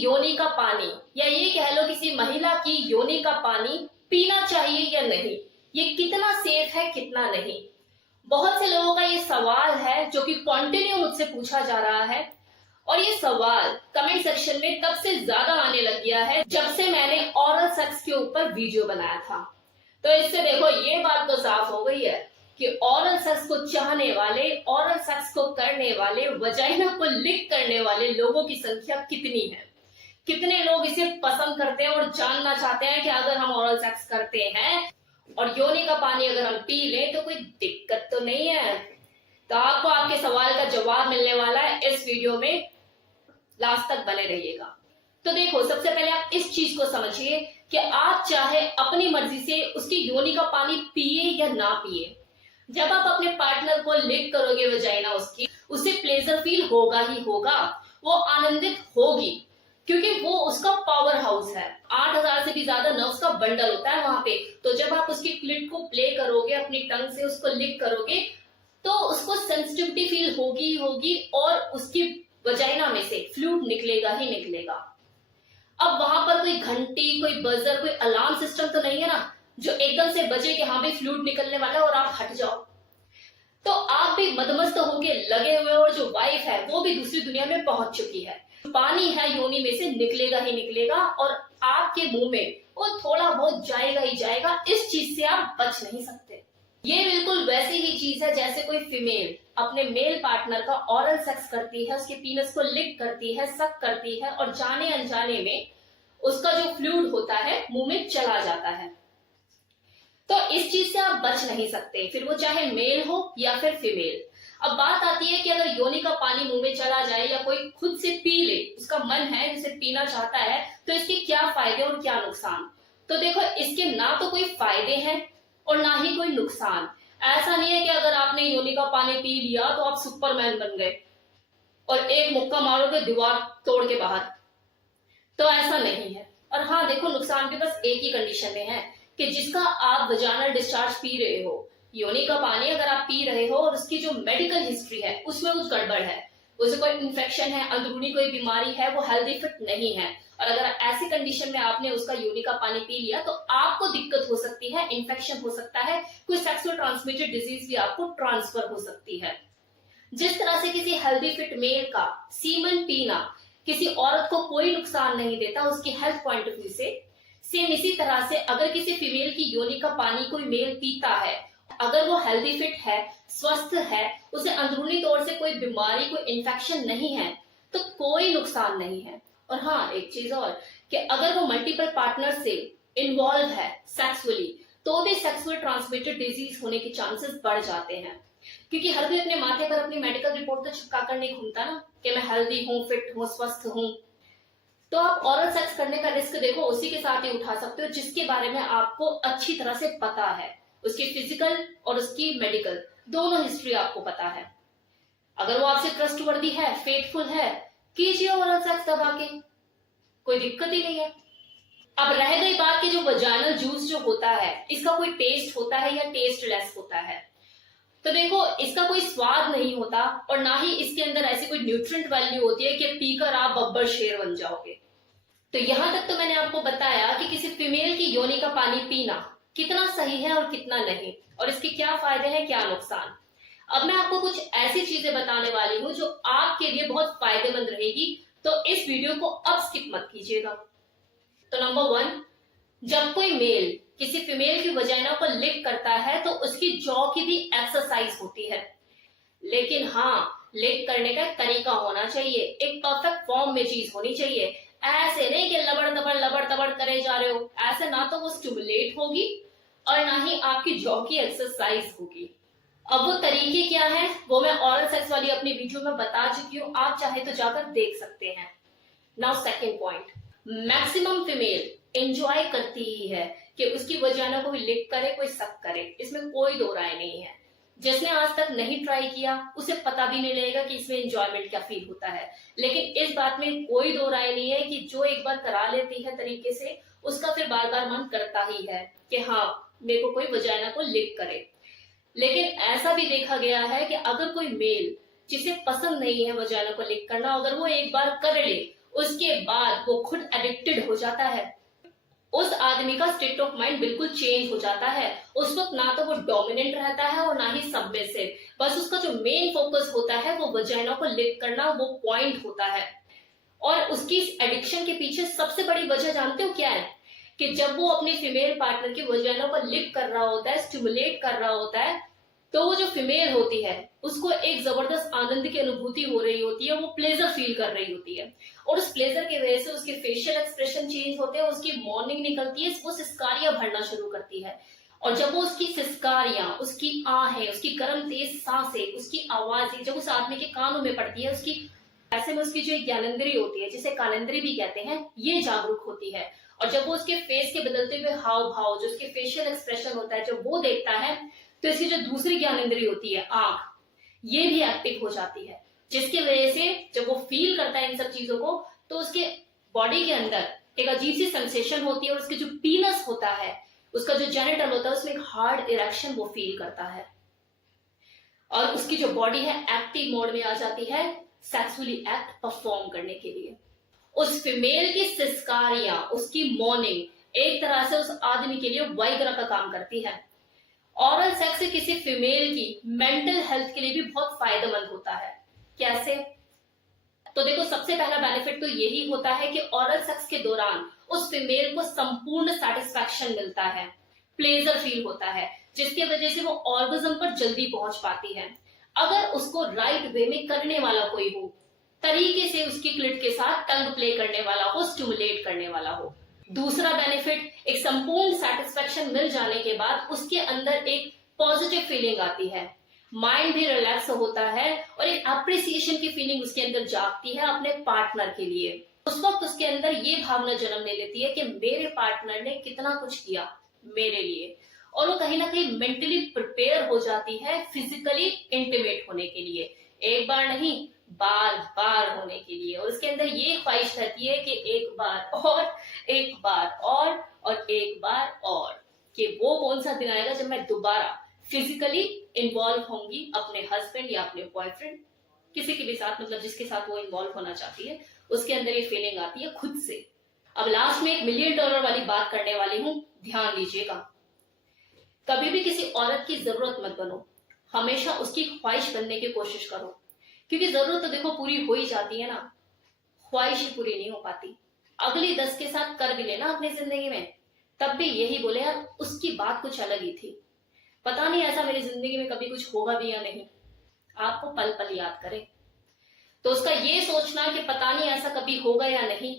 योनि का पानी या ये कह लो किसी महिला की योनि का पानी पीना चाहिए या नहीं, ये कितना सेफ है कितना नहीं। बहुत से लोगों का ये सवाल है जो कि कंटिन्यू मुझसे पूछा जा रहा है और ये सवाल कमेंट सेक्शन में तब से ज्यादा आने लग गया है जब से मैंने ओरल सेक्स के ऊपर वीडियो बनाया था। तो इससे देखो ये बात तो साफ हो गई है कि ओरल सेक्स को चाहने वाले, ओरल सेक्स को करने वाले, वजाइना को लिक करने वाले लोगों की संख्या कितनी है। कितने लोग इसे पसंद करते हैं और जानना चाहते हैं कि अगर हम ओरल सेक्स करते हैं और योनि का पानी अगर हम पी लें तो कोई दिक्कत तो नहीं है। तो आपको आपके सवाल का जवाब मिलने वाला है इस वीडियो में, लास्ट तक बने रहिएगा। तो देखो, सबसे पहले आप इस चीज को समझिए कि आप चाहे अपनी मर्जी से उसकी योनि का पानी पिए या ना पिए, जब आप अपने पार्टनर को लिक करोगे वजाइना उसकी, उसे प्लेजर फील होगा ही होगा, वो आनंदित होगी क्योंकि वो उसका पावर हाउस है। 8000 से भी ज्यादा नर्व्स का बंडल होता है वहां पे। तो जब आप उसकी क्लिट को प्ले करोगे, अपनी टंग से उसको लिक करोगे, तो उसको सेंसिटिविटी फील होगी होगी और उसकी वजाइना में से फ्लूइड निकलेगा ही निकलेगा। अब वहां पर कोई घंटी, कोई बजर, कोई अलार्म सिस्टम तो नहीं है ना जो एकदम से बजे कि हाँ भी फ्लूइड निकलने वाला है और आप हट जाओ। तो आप भी मदमस्त होके लगे हुए और जो वाइफ है वो भी दूसरी दुनिया में पहुंच चुकी है। पानी है योनि में से निकलेगा ही निकलेगा और आपके मुंह में वो थोड़ा बहुत जाएगा ही जाएगा। इस चीज से आप बच नहीं सकते। ये बिल्कुल वैसी ही चीज है जैसे कोई फीमेल अपने मेल पार्टनर का ओरल सेक्स करती है, उसके पीनस को लिक करती है, सक करती है और जाने अनजाने में उसका जो फ्लूइड होता है मुंह में चला जाता है। तो इस चीज से आप बच नहीं सकते, फिर वो चाहे मेल हो या फिर फीमेल। अब बात आती है कि अगर योनि का पानी मुंह में चला जाए या कोई खुद से पी ले, उसका मन है जिसे पीना चाहता है, तो इसके क्या फायदे और क्या नुकसान। तो देखो, इसके ना तो कोई फायदे हैं और ना ही कोई नुकसान। ऐसा नहीं है कि अगर आपने योनि का पानी पी लिया तो आप सुपरमैन बन गए और एक मुक्का मारोगे दीवार तोड़ के बाहर, तो ऐसा नहीं है। और हाँ देखो, नुकसान भी बस एक ही कंडीशन में है कि जिसका आप वजाइनल डिस्चार्ज पी रहे हो, योनि का पानी अगर आप पी रहे हो और उसकी जो मेडिकल हिस्ट्री है उसमें कुछ गड़बड़ है, उसे कोई इन्फेक्शन है, अंदरूनी कोई बीमारी है, वो हेल्दी फिट नहीं है, और अगर ऐसी कंडीशन में आपने उसका योनि का पानी पी लिया तो आपको दिक्कत हो सकती है, इन्फेक्शन हो सकता है, कोई सेक्सुअल ट्रांसमिटेड डिजीज भी आपको ट्रांसफर हो सकती है। जिस तरह से किसी हेल्दी फिट मेल का सीमन पीना किसी औरत को कोई नुकसान नहीं देता उसकी हेल्थ पॉइंट ऑफ व्यू से, सेम इसी तरह से अगर किसी फीमेल की योनि का पानी कोई मेल पीता है, अगर वो हेल्दी फिट है, स्वस्थ है, उसे अंदरूनी तौर से कोई बीमारी, कोई इन्फेक्शन नहीं है, तो कोई नुकसान नहीं है। और हाँ, एक चीज और कि अगर वो मल्टीपल पार्टनर से इन्वॉल्व है सेक्सुअली, तो भी सेक्सुअल ट्रांसमिटेड डिजीज होने के चांसेस बढ़ जाते हैं, क्योंकि हर कोई अपने माथे पर अपनी मेडिकल रिपोर्ट तो चिपका कर नहीं घूमता ना कि मैं हेल्दी हूँ, फिट हूँ, स्वस्थ हूँ। तो आप ओरल सेक्स करने का रिस्क देखो उसी के साथ ही उठा सकते हो जिसके बारे में आपको अच्छी तरह से पता है, उसकी फिजिकल और उसकी मेडिकल दोनों हिस्ट्री आपको पता है। अगर वो आपसे ट्रस्टवर्दी है, फेथफुल है, कीजिए ओरल सेक्स दबा के, कोई दिक्कत ही नहीं है। अब रह गई बात कि जो वजाइनल जूस जो होता है इसका कोई टेस्ट होता है या टेस्टलेस होता है। तो देखो, इसका कोई स्वाद नहीं होता और ना ही इसके अंदर ऐसी कोई न्यूट्रिएंट वैल्यू होती है कि पीकर आप बब्बर शेर बन जाओगे। तो यहां तक तो मैंने आपको बताया कि किसी फीमेल की योनि का पानी पीना कितना सही है और कितना नहीं, और इसके क्या फायदे हैं, क्या नुकसान। अब मैं आपको कुछ ऐसी चीजें बताने वाली हूँ जो आपके लिए बहुत फायदेमंद रहेगी, तो इस वीडियो को अब स्किप मत कीजिएगा। तो नंबर 1, जब कोई मेल किसी फीमेल की वजाइना को लिक करता है तो उसकी जॉ की भी एक्सरसाइज होती है। लेकिन हाँ, लिक करने का तरीका होना चाहिए, एक परफेक्ट फॉर्म में चीज होनी चाहिए। ऐसे नहीं कि लबड़ तबड़ करे जा रहे हो, ऐसे ना तो वो स्टिमुलेट होगी और ना ही आपकी जॉ की एक्सरसाइज होगी। अब वो तरीके क्या है वो मैं ओरल सेक्स वाली अपनी वीडियो में बता चुकी हूँ, आप चाहे तो जाकर देख सकते हैं। Now second point, maximum female enjoy करती ही है कि उसकी वजाइना को भी लिक करे, कोई सक करे, इसमें कोई दो राय नहीं है। जिसने आज तक नहीं ट्राई किया उसे पता भी नहीं लगेगा कि इसमें एंजॉयमेंट क्या फील होता है। लेकिन इस बात में कोई दो राय नहीं है कि जो एक बार करा लेती है तरीके से, उसका फिर बार बार मन करता ही है कि हाँ मेरे को कोई वजाइना को लिक करे। लेकिन ऐसा भी देखा गया है कि अगर कोई मेल जिसे पसंद नहीं है वजाइना को लिक करना, अगर वो एक बार कर ले उसके बाद वो खुद एडिक्टेड हो जाता है। उस आदमी का स्टेट ऑफ माइंड बिल्कुल चेंज हो जाता है। उस वक्त ना तो वो डोमिनेंट रहता है और ना ही सबमिसिव, बस उसका जो मेन फोकस होता है वो वजाइना को लिक करना, वो पॉइंट होता है। और उसकी इस एडिक्शन के पीछे सबसे बड़ी वजह जानते हो क्या है? कि जब वो अपने फीमेल पार्टनर की वजाइना को लिक कर रहा होता है, स्टिमुलेट कर रहा होता है, तो वो जो फीमेल होती है उसको एक जबरदस्त आनंद की अनुभूति हो रही होती है, वो प्लेजर फील कर रही होती है। और उस प्लेजर की वजह से उसके फेशियल एक्सप्रेशन चेंज होते हैं, उसकी मॉर्निंग निकलती है, वो सिस्कारियां भरना शुरू करती है। और जब वो उसकी सिस्कारियां, उसकी आहें, उसकी गर्म तेज सांसें, उसकी आवाजें जब उस आदमी के कानों में पड़ती है, उसकी ऐसे में उसकी जो ज्ञानेंद्री होती है, जिसे कानेंद्री भी कहते हैं, ये जागरूक होती है। और जब वो उसके फेस के बदलते हुए हाव भाव, जो उसके फेशियल एक्सप्रेशन होता है, जब वो देखता है, तो इसकी जो दूसरी ज्ञानेंद्री होती है, आंख, ये भी एक्टिव हो जाती है। जिसकी वजह से जब वो फील करता है इन सब चीजों को, तो उसके बॉडी के अंदर एक अजीब सी सेंसेशन होती है, और उसके जो पीनस होता है, उसका जो जेनिटल होता है, उसमें एक हार्ड इरेक्शन वो फील करता है। और उसकी जो बॉडी है एक्टिव मोड में आ जाती है सेक्सुअली एक्ट परफॉर्म करने के लिए। उस फीमेल की सिस्कारियां, उसकी मॉर्निंग एक तरह से उस आदमी के लिए वाइग्रा का काम करती है। ऑरल सेक्स किसी फीमेल की मेंटल हेल्थ के लिए भी बहुत फायदेमंद होता है। कैसे? तो देखो, सबसे पहला बेनिफिट तो यही होता है कि ऑरल सेक्स के दौरान उस फीमेल को संपूर्ण सेटिस्फैक्शन मिलता है, प्लेजर फील होता है, जिसकी वजह से वो ऑर्गेज्म पर जल्दी पहुंच पाती है। अगर उसको राइट वे में करने वाला कोई हो, तरीके से उसकी क्लिट के साथ टंग प्ले करने वाला हो, स्टिमुलेट करने वाला हो। दूसरा बेनिफिट, एक संपूर्ण सेटिस्फेक्शन मिल जाने के बाद उसके अंदर एक पॉजिटिव फीलिंग आती है, माइंड भी रिलैक्स होता है, और एक अप्रिसिएशन की फीलिंग उसके अंदर जागती है अपने पार्टनर के लिए। उस वक्त उसके अंदर ये भावना जन्म ले लेती है कि मेरे पार्टनर ने कितना कुछ किया मेरे लिए, और वो कहीं ना कहीं मेंटली प्रिपेयर हो जाती है फिजिकली इंटीमेट होने के लिए, एक बार नहीं बार बार होने के लिए। और उसके अंदर ये ख्वाहिश रहती है कि एक बार और, एक बार और एक बार और, कि वो कौन सा दिन आएगा जब मैं दोबारा फिजिकली इन्वॉल्व होंगी अपने हस्बैंड या अपने बॉयफ्रेंड, किसी के भी साथ, मतलब जिसके साथ वो इन्वॉल्व होना चाहती है, उसके अंदर ये फीलिंग आती है खुद से। अब लास्ट में $1 मिलियन वाली बात करने वाली हूं, ध्यान दीजिएगा। कभी भी किसी औरत की जरूरत मत बनो, हमेशा उसकी ख्वाहिश बनने की कोशिश करो, क्योंकि जरूरत तो देखो पूरी हो ही जाती है ना, ख्वाहिश ही पूरी नहीं हो पाती। अगली 10 के साथ कर भी लेना अपनी जिंदगी में, तब भी यही बोले यार उसकी बात कुछ अलग ही थी, पता नहीं ऐसा मेरी जिंदगी में कभी कुछ होगा भी या नहीं, आपको पल पल याद करे। तो उसका ये सोचना कि पता नहीं ऐसा कभी होगा या नहीं,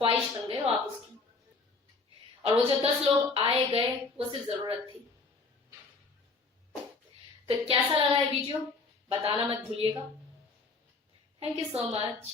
ख्वाहिश बन गए हो आप उसकी। और वो जो 10 लोग आए गए वो सिर्फ जरूरत थी। तो कैसा लगा ये वीडियो बताना मत भूलिएगा। Thank you so much.